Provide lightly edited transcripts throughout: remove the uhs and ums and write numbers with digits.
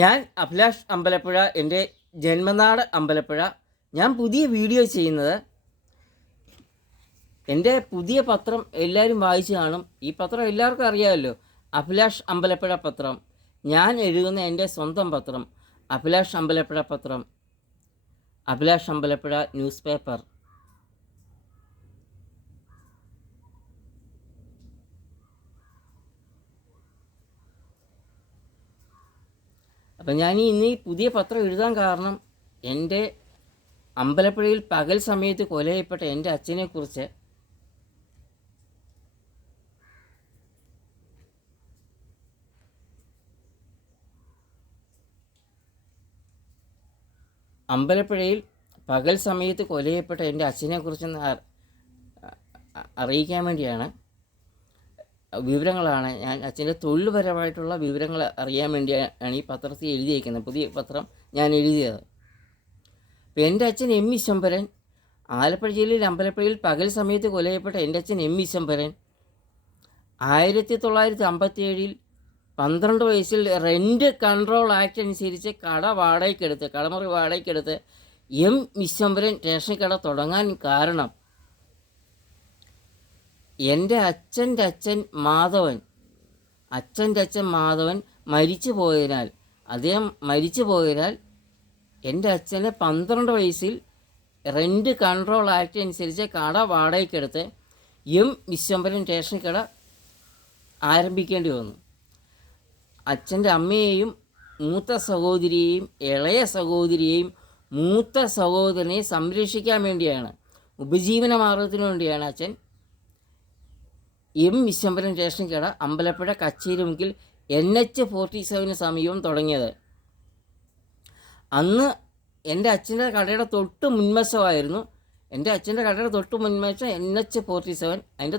ഞാൻ അഭിലാഷ് അമ്പലപ്പുഴ, എൻ്റെ ജന്മനാട് അമ്പലപ്പുഴ. ഞാൻ പുതിയ വീഡിയോ ചെയ്യുന്നത്, എൻ്റെ പുതിയ പത്രം എല്ലാവരും വായിച്ചു കാണും. ഈ പത്രം എല്ലാവർക്കും അറിയാമല്ലോ, അഭിലാഷ് അമ്പലപ്പുഴ പത്രം. ഞാൻ എഴുതുന്ന എൻ്റെ സ്വന്തം പത്രം, അഭിലാഷ് അമ്പലപ്പുഴ പത്രം, അഭിലാഷ് അമ്പലപ്പുഴ ന്യൂസ് പേപ്പർ. അപ്പം ഞാൻ ഇന്ന് ഈ പുതിയ പത്രം എഴുതാൻ കാരണം, എൻ്റെ അമ്പലപ്പുഴയിൽ പകൽ സമയത്ത് കൊല ചെയ്യപ്പെട്ട എൻ്റെ അച്ഛനെക്കുറിച്ച് അമ്പലപ്പുഴയിൽ പകൽ സമയത്ത് കൊല ചെയ്യപ്പെട്ട എൻ്റെ അച്ഛനെക്കുറിച്ചൊന്ന് അറിയിക്കാൻ വേണ്ടിയാണ്. വിവരങ്ങളാണ് ഞാൻ അച്ഛൻ്റെ തൊഴിൽപരമായിട്ടുള്ള വിവരങ്ങൾ അറിയാൻ വേണ്ടിയാണ് ഈ പത്രത്തിൽ എഴുതിയിരിക്കുന്നത്. പുതിയ പത്രം ഞാൻ എഴുതിയത്. അപ്പോൾ എൻ്റെ അച്ഛൻ എം വിശ്വംഭരൻ, ആലപ്പുഴ ജില്ലയിൽ അമ്പലപ്പുഴയിൽ പകൽ സമയത്ത് കൊല ചെയ്യപ്പെട്ട എൻ്റെ അച്ഛൻ എം വിശ്വംഭരൻ 1957 12 വയസ്സിൽ റെൻറ്റ് കൺട്രോൾ ആക്ട് അനുസരിച്ച് കടമുറി വാടകയ്ക്കെടുത്ത് എം വിശ്വംഭരൻ റേഷൻ കട തുടങ്ങാൻ കാരണം, എൻ്റെ അച്ഛൻ്റെ അച്ഛൻ മാധവൻ മരിച്ചു പോയതിനാൽ എൻ്റെ അച്ഛനെ 12 വയസ്സിൽ റെൻറ്റ് കൺട്രോൾ ആക്ട് അനുസരിച്ച് കട വാടകയ്ക്കെടുത്ത് എം വിശ്വംഭരൻ റേഷൻ കട ആരംഭിക്കേണ്ടി വന്നു. അച്ഛൻ്റെ അമ്മയെയും മൂത്ത സഹോദരിയെയും ഇളയ സഹോദരിയെയും മൂത്ത സഹോദരനെ സംരക്ഷിക്കാൻ വേണ്ടിയാണ്, ഉപജീവന മാർഗത്തിന് വേണ്ടിയാണ് അച്ഛൻ എം വിശ്വംഭരൻ റേഷൻ കട അമ്പലപ്പുഴ കച്ചേരിമുക്കിൽ NH-47 സമീപം തുടങ്ങിയത്. അന്ന് എൻ്റെ അച്ഛൻ്റെ കടയുടെ തൊട്ട് മുൻവശമായിരുന്നു NH-47. അതിൻ്റെ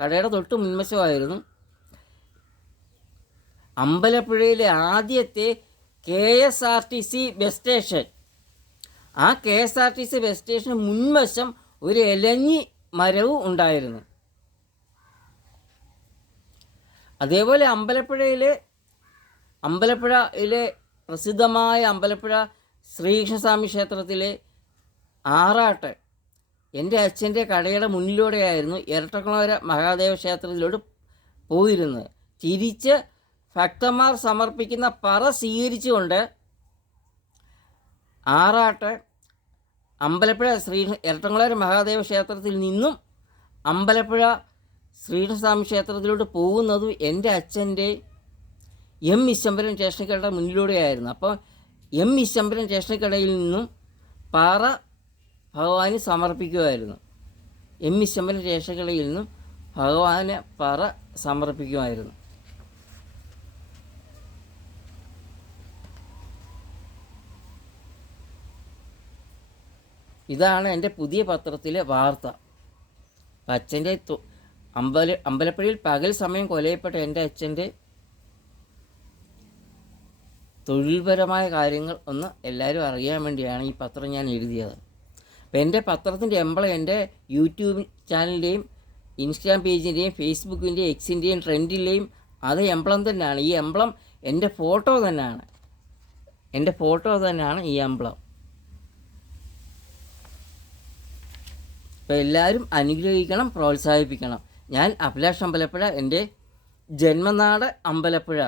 കടയുടെ തൊട്ട് മുൻവശമായിരുന്നു അമ്പലപ്പുഴയിലെ ആദ്യത്തെ KSRTC ബസ് സ്റ്റേഷൻ. ആ KSRTC ബസ് സ്റ്റേഷന് മുൻവശം ഒരു ഇലഞ്ഞി മരവും ഉണ്ടായിരുന്നു. അതേപോലെ അമ്പലപ്പുഴയിലെ പ്രസിദ്ധമായ അമ്പലപ്പുഴ ശ്രീകൃഷ്ണസ്വാമി ക്ഷേത്രത്തിലെ ആറാട്ട് എൻ്റെ അച്ഛൻ്റെ കടയുടെ മുന്നിലൂടെയായിരുന്നു ഇരട്ടക്കുളങ്ങര മഹാദേവ ക്ഷേത്രത്തിലോട്ട് പോയിരുന്നത്. തിരിച്ച് ഭക്തന്മാർ സമർപ്പിക്കുന്ന പറ സ്വീകരിച്ചുകൊണ്ട് ആറാട്ട് അമ്പലപ്പുഴ ഇരട്ടക്കുളങ്ങര മഹാദേവ ക്ഷേത്രത്തിൽ നിന്നും അമ്പലപ്പുഴ ശ്രീകൃഷ്ണസ്വാമി ക്ഷേത്രത്തിലോട്ട് പോകുന്നതും എൻ്റെ അച്ഛൻ്റെ എം വിശ്വംഭരൻ റേഷൻ കടയുടെ മുന്നിലൂടെയായിരുന്നു. അപ്പോൾ എം വിശ്വംഭരൻ റേഷൻ കടയിൽ നിന്നും പറ ഭഗവാന് സമർപ്പിക്കുമായിരുന്നു. എം വിശ്വംഭരൻ റേഷൻ കടയിൽ നിന്നും ഭഗവാന് പറ സമർപ്പിക്കുമായിരുന്നു. ഇതാണ് എൻ്റെ പുതിയ പത്രത്തിലെ വാർത്ത. അച്ഛൻ്റെ അമ്പലപ്പുഴയിൽ പകൽ സമയം കൊലയപ്പെട്ട എൻ്റെ അച്ഛൻ്റെ തൊഴിൽപരമായ കാര്യങ്ങൾ ഒന്ന് എല്ലാവരും അറിയാൻ വേണ്ടിയാണ് ഈ പത്രം ഞാൻ എഴുതിയത്. അപ്പോൾ എൻ്റെ പത്രത്തിൻ്റെ എംബ്ലം എൻ്റെ യൂട്യൂബ് ചാനലിൻ്റെയും ഇൻസ്റ്റാഗ്രാം പേജിൻ്റെയും ഫേസ്ബുക്കിൻ്റെയും എക്സിൻ്റെയും ട്രെൻഡിൻ്റെയും അതേ എംബ്ലം തന്നെയാണ്. ഈ എംബ്ലം എൻ്റെ ഫോട്ടോ തന്നെയാണ് ഈ എംബ്ലം. അപ്പോൾ എല്ലാവരും അനുഗ്രഹിക്കണം, പ്രോത്സാഹിപ്പിക്കണം. ഞാൻ അഭിലാഷ് അമ്പലപ്പുഴ, എൻ്റെ ജന്മനാട് അമ്പലപ്പുഴ.